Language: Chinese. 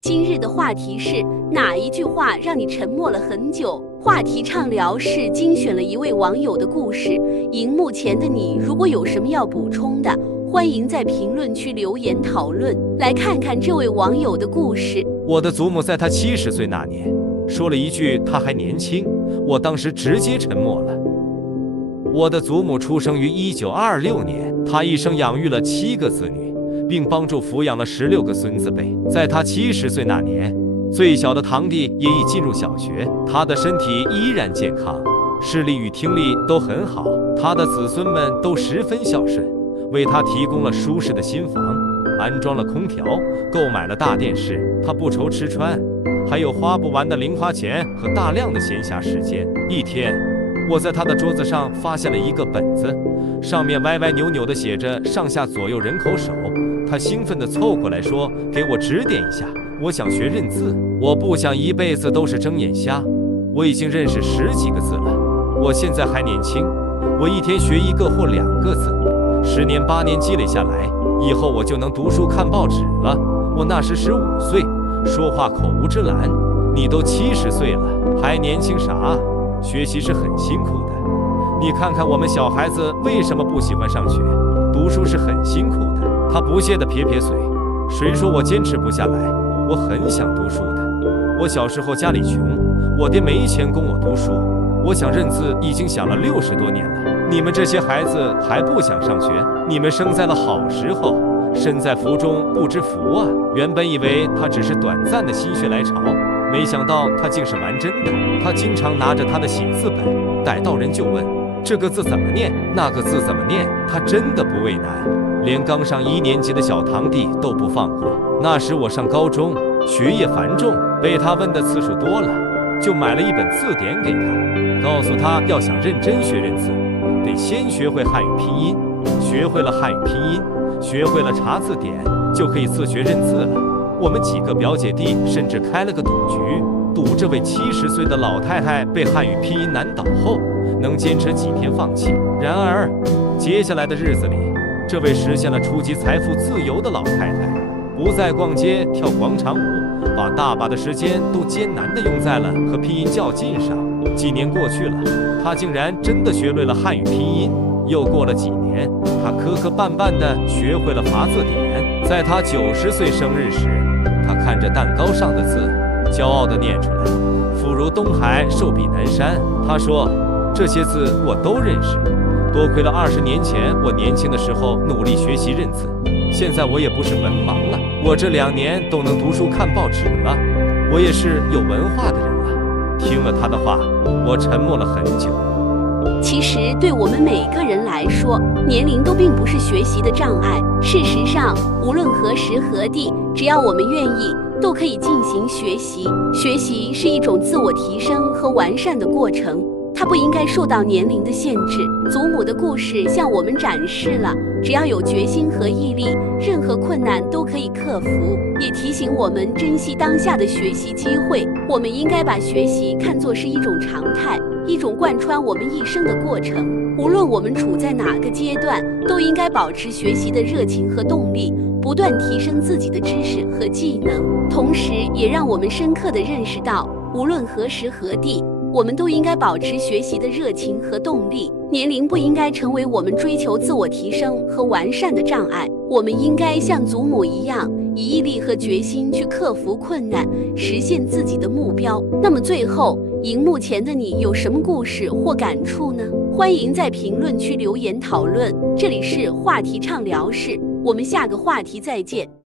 今日的话题是哪一句话让你沉默了很久？话题畅聊是精选了一位网友的故事，荧幕前的你如果有什么要补充的，欢迎在评论区留言讨论。来看看这位网友的故事。我的祖母在她70岁那年说了一句她还年轻，我当时直接沉默了。我的祖母出生于1926年，她一生养育了7个子女，并帮助抚养了16个孙子辈。在她70岁那年，最小的堂弟也已进入小学，他的身体依然健康，视力与听力都很好，他的子孙们都十分孝顺，为他提供了舒适的新房，安装了空调，购买了大电视。他不愁吃穿，还有花不完的零花钱和大量的闲暇时间。一天，我在他的桌子上发现了一个本子，上面歪歪扭扭地写着上下左右人口手。他兴奋地凑过来说：“给我指点一下，我想学认字。”我不想一辈子都是睁眼瞎，我已经认识10几个字了。我现在还年轻，我一天学1个或2个字，10年8年积累下来，以后我就能读书看报纸了。我那时15岁，说话口无遮拦。你都70岁了，还年轻啥？学习是很辛苦的。你看看我们小孩子为什么不喜欢上学？读书是很辛苦的。他不屑地撇撇嘴，谁说我坚持不下来？我很想读书的。我小时候家里穷，我爹没钱供我读书。我想认字已经想了60多年了。你们这些孩子还不想上学？你们生在了好时候，身在福中不知福啊！原本以为他只是短暂的心血来潮，没想到他竟是玩真的。他经常拿着他的写字本，逮到人就问这个字怎么念，那个字怎么念。他真的不畏难，连刚上1年级的小堂弟都不放过。那时我上高中，学业繁重，被他问的次数多了，就买了一本字典给他，告诉他要想认真学认字，得先学会汉语拼音。学会了汉语拼音，学会了查字典，就可以自学认字了。我们几个表姐弟甚至开了个赌局，赌这位70岁的老太太被汉语拼音难倒后，能坚持几天放弃。然而，接下来的日子里，这位实现了初级财富自由的老太太，不再逛街跳广场舞，把大把的时间都艰难地用在了和拼音较劲上。几年过去了，她竟然真的学会了汉语拼音。又过了几年，她磕磕绊绊地学会了罚字典。在她90岁生日时，她看着蛋糕上的字，骄傲地念出来：“福如东海，寿比南山。”她说：“这些字我都认识。多亏了20年前我年轻的时候努力学习认字，现在我也不是文盲了，我这2年都能读书看报纸了，我也是有文化的人了。”听了他的话，我沉默了很久。其实对我们每个人来说，年龄都并不是学习的障碍。事实上，无论何时何地，只要我们愿意，都可以进行学习。学习是一种自我提升和完善的过程，它不应该受到年龄的限制。祖母的故事向我们展示了，只要有决心和毅力，任何困难都可以克服，也提醒我们珍惜当下的学习机会。我们应该把学习看作是一种常态，一种贯穿我们一生的过程。无论我们处在哪个阶段，都应该保持学习的热情和动力，不断提升自己的知识和技能。同时也让我们深刻地认识到，无论何时何地，我们都应该保持学习的热情和动力。年龄不应该成为我们追求自我提升和完善的障碍。我们应该像祖母一样，以毅力和决心去克服困难，实现自己的目标。那么最后，荧幕前的你有什么故事或感触呢？欢迎在评论区留言讨论。这里是话题畅聊室，我们下个话题再见。